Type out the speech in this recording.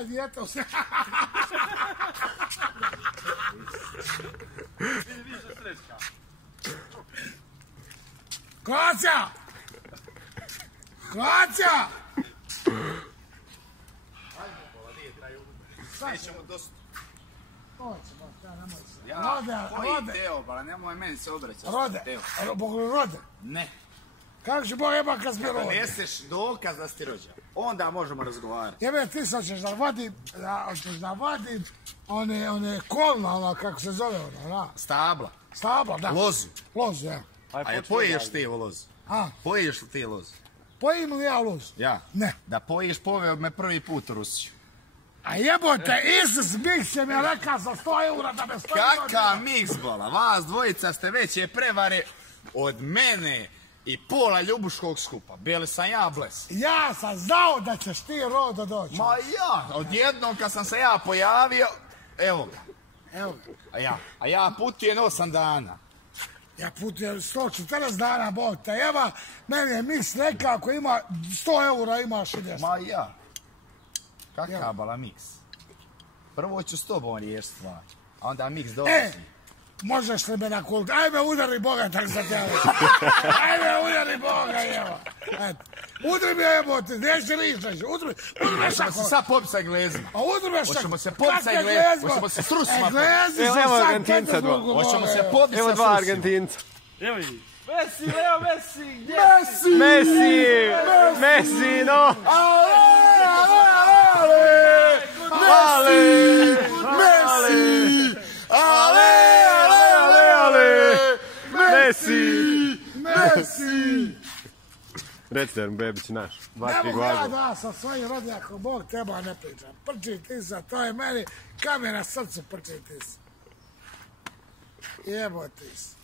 Dijete se. Vidi više srećka. Koća! Koća! Nećemo dosta. Hoćemo, nemoj se. Ja, koji Teo, bala, nemoj meni se obraćati. Rode, Rode. Ne. Kako će Bog jeba kad si bio Kada rode? neseš dokaz da si ti rođen, onda možemo razgovarati. Jebe, ti sad ćeš da vadim one kolna, ono, kako se zove ono, na? Stabla. Stabla, da. Lozu. Lozu, ja. A je poješ ti u lozu? A? Poješ li ti lozu? Pojim li ja lozu? Ja. Ne. Da poješ, poveo me prvi put u Rusiju. A jebote, Isus Miks je mi rekao za 100 eura da me stoji... Kaka miks, bola? Vas dvojica ste veće prevare od mene i pola Ljubuškog skupa. Bili sam ja bles. Ja sam znao da ćeš ti Rodo doći. Ma ja, odjednom kad sam se ja pojavio, evo ga. Evo ga. A ja putujem 8 dana. Ja putujem 114 dana, Bog te jeba. Meni je Miks rekao ako ima 100 eura imaš i nešto. Ma ja. Kakav bala miks? Prvo ću s tobom riješiti stvar, a onda miks dolazi. Možeš li me na kult? Ajme udari Boga, tak za tebe. Ajme udari Boga, evo. Udri mi jebote, neće lišać. Udri me šako. Hoćemo se sad popiti sa Englezima. A udri me šako. Hoćemo se popiti sa Englezima. Hoćemo se s Rusima popiti. Englezi se sad Petersburgu vole. Hoćemo se popiti sa Evo dva Rusima. Argentinca. Evo ih. Messi, Leo Messi, gdje si? Messi! Messi, no! Messi! Messi! Recite, Bebić naš. Ne mogu ja da sa svojim rodnjakom, Bog teba ne pričam. Prči ti se, to je meni kamen na srcu, prči ti se. Jebote se.